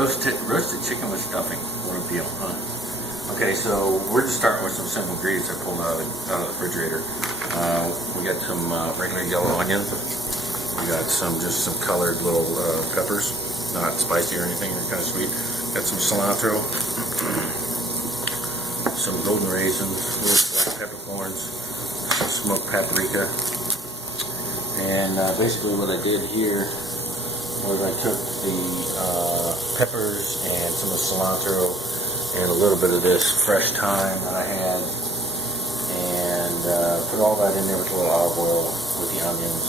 roasted chicken with stuffing. What a deal, huh? Okay, so we're just starting with some simple ingredients I pulled out of the refrigerator. We got some regular yellow onion. We got just some colored little peppers, not spicy or anything, they're kind of sweet. Got some cilantro, some golden raisins, little black peppercorns, some smoked paprika. And basically what I did here was I took the peppers and some of the cilantro and a little bit of this fresh thyme that I had, and put all that in there with a little olive oil with the onions,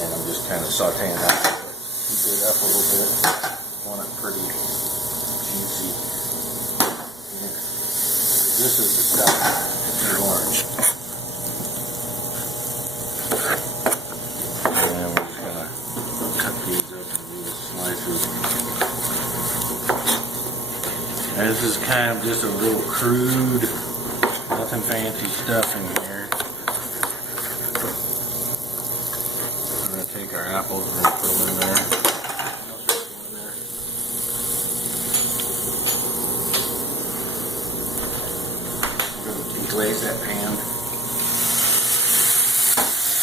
and I'm just kind of sauteing that. Heat it up a little bit. Want it pretty juicy. Yeah. This is the stuff. They're orange. And we're just gonna cut these up and do the slices. And this is kind of just a little crude, nothing fancy stuff in here. We're going to take our apples, we're going to put them in there. We're going to deglaze that pan. A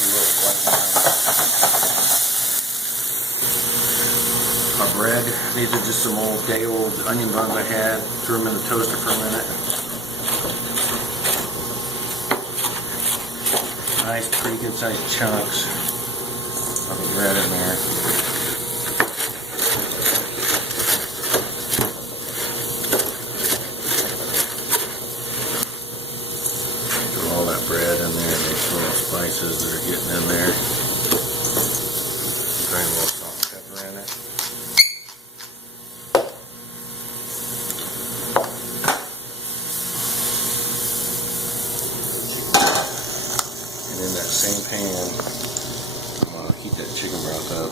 little white wine. Our bread, these are just some day-old onion buns I had. Threw them in the toaster for a minute. Nice, pretty good sized chunks of the bread in there. Throw all that bread in there, those little spices that are getting in there. Throwing a little salt and pepper in it. And in that same pan, I'm going to heat that chicken broth up.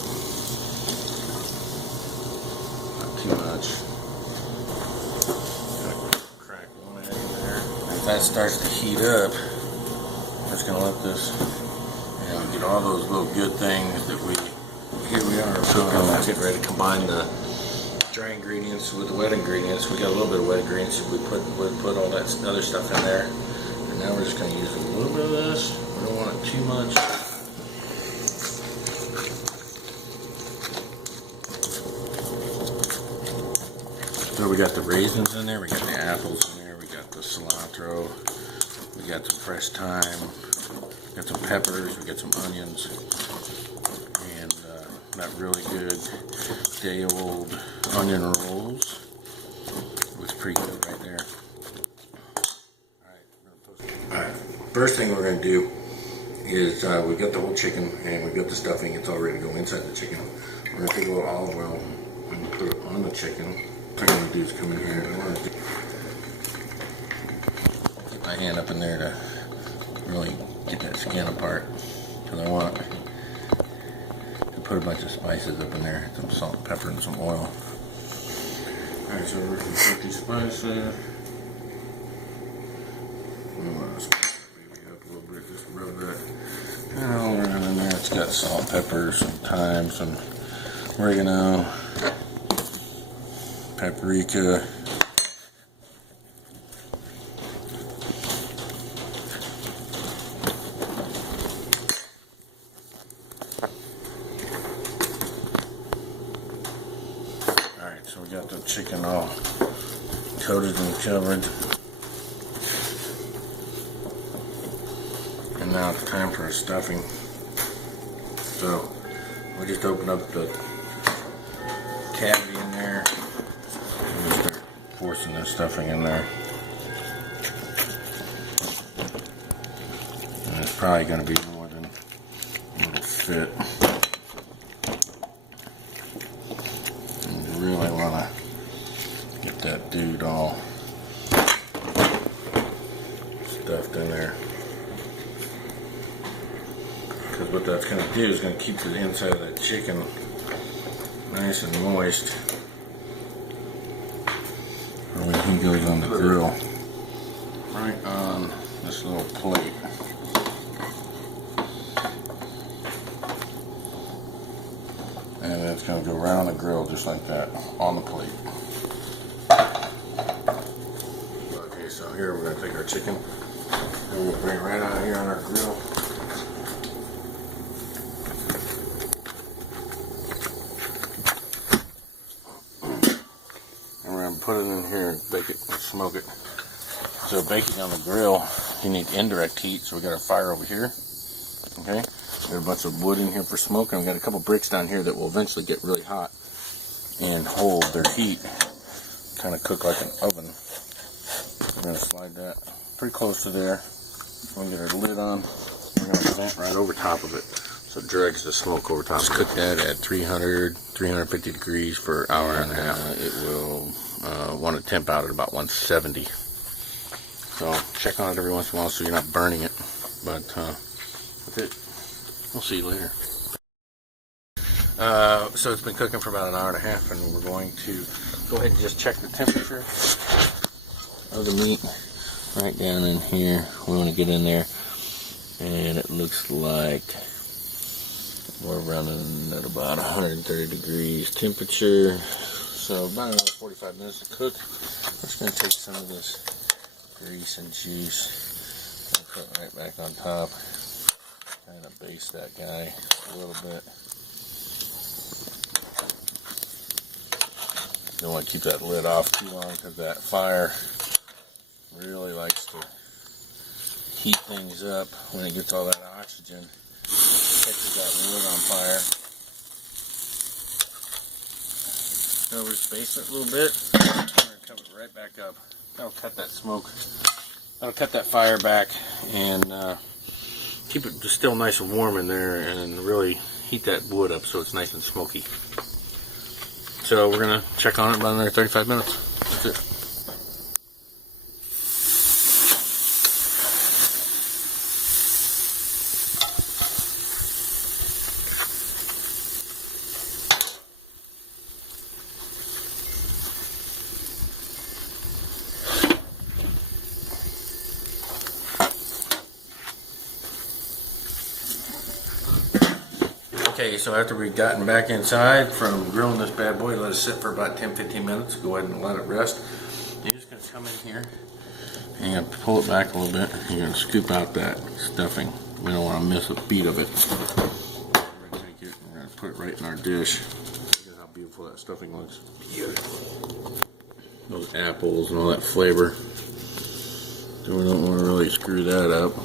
Not too much. Crack one egg in there. As that starts to heat up, I'm just going to let this, get all those little good things that here we are. So I'm getting ready to combine the dry ingredients with the wet ingredients. We got a little bit of wet ingredients. We put all that other stuff in there. And now we're just going to use a little bit of this. We don't want it too much. So we got the raisins in there, we got the apples in there, we got the cilantro, we got some fresh thyme, we got some peppers, we got some onions, and that really good day-old onion rolls. Looks pretty good right there. Alright, first thing we're going to do is we've got the whole chicken and we've got the stuffing. It's all ready to go inside the chicken. We're going to take a little olive oil and put it on the chicken. What I'm going to do is come in here and I want to get my hand up in there to really get that skin apart, because I want to put a bunch of spices up in there, some salt and pepper and some oil. Alright, so we're going to put these spices. Just rub that all around in there. It's got salt, pepper, some thyme, some oregano, paprika, alright, so we got the chicken all coated and covered. And now it's time for a stuffing. So we just open up the cavity in there and we start forcing the stuffing in there. And it's probably going to be more than it'll fit. And you really want to get that dude all stuffed in there. Because what that's going to do is going to keep the inside of that chicken nice and moist for when he goes on the grill. Right on this little plate. And it's going to go right on the grill just like that, on the plate. here, we're going to take our chicken and we're going to bring it right out here on our grill. And we're going to put it in here and bake it and smoke it. So baking on the grill, you need indirect heat, so we got our fire over here. Okay, we got a bunch of wood in here for smoke, and we got a couple bricks down here that will eventually get really hot and hold their heat, kind of cook like an oven. We're going to slide that pretty close to there. We're going to get our lid on. We're going to vent right over top of it, so it drags the smoke over top. Just cook that at 350 degrees for an hour and a half. It will want to temp out at about 170. So check on it every once in a while so you're not burning it. But that's it. We'll see you later. So it's been cooking for about an hour and a half, and we're going to go ahead and just check the temperature of the meat right down in here. We want to get in there, and it looks like we're running at about 130 degrees temperature. So about another 45 minutes to cook. I'm just going to take some of this grease and juice and put it right back on top. Kind of baste that guy a little bit. You don't want to keep that lid off too long because that fire really likes to heat things up when it gets all that oxygen. Catches that lid on fire. So we're spacing it a little bit. We're going to cover it right back up. That'll cut that smoke. That'll cut that fire back and keep it just still nice and warm in there, and really heat that wood up so it's nice and smoky. So we're going to check on it about another 35 minutes. That's it. Okay, so after we've gotten back inside from grilling this bad boy, let it sit for about 10-15 minutes. Go ahead and let it rest. You're just going to come in here and you're going to pull it back a little bit. You're going to scoop out that stuffing. We don't want to miss a beat of it. We're going to take it and we're going to put it right in our dish. Look at how beautiful that stuffing looks. Beautiful. Those apples and all that flavor. So we don't want to really screw that up.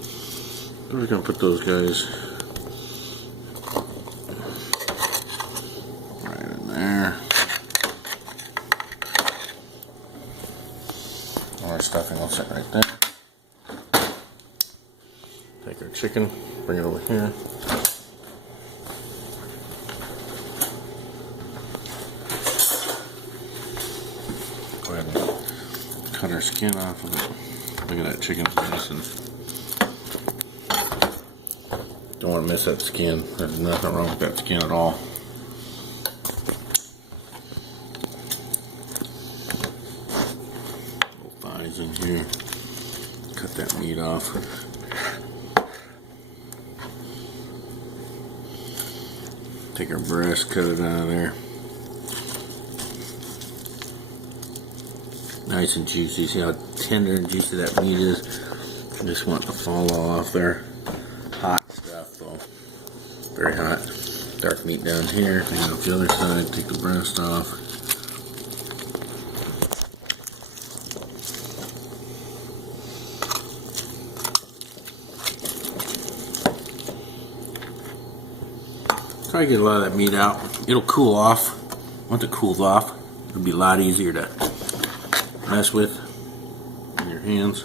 So we're going to put those guys there. Our stuffing will sit right there. Take our chicken, bring it over here. Go ahead and cut our skin off of it. Look at that chicken's nice and don't want to miss that skin. There's nothing wrong with that skin at all. In here, cut that meat off. Take our breast, cut it out of there. Nice and juicy. See how tender and juicy that meat is? I just want it to fall all off there. Hot stuff though. Very hot. Dark meat down here. Take it off the other side, take the breast off. Try to get a lot of that meat out. It'll cool off. Once it cools off, it'll be a lot easier to mess with your hands.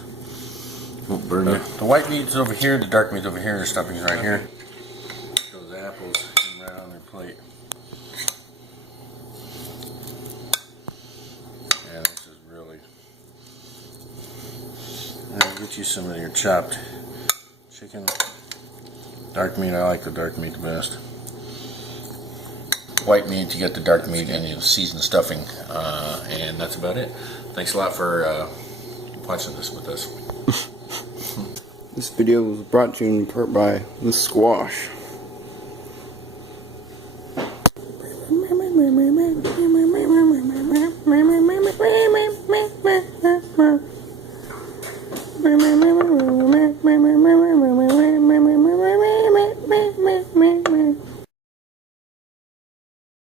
Won't burn you. The white meat's over here, the dark meat's over here, the stuffing's right here. Those apples right on their plate. Yeah, this is really. I'll get you some of your chopped chicken. Dark meat, I like the dark meat the best. White meat, you get the dark meat and you season stuffing, and that's about it. Thanks a lot for watching this with us. This video was brought to you in part by the squash.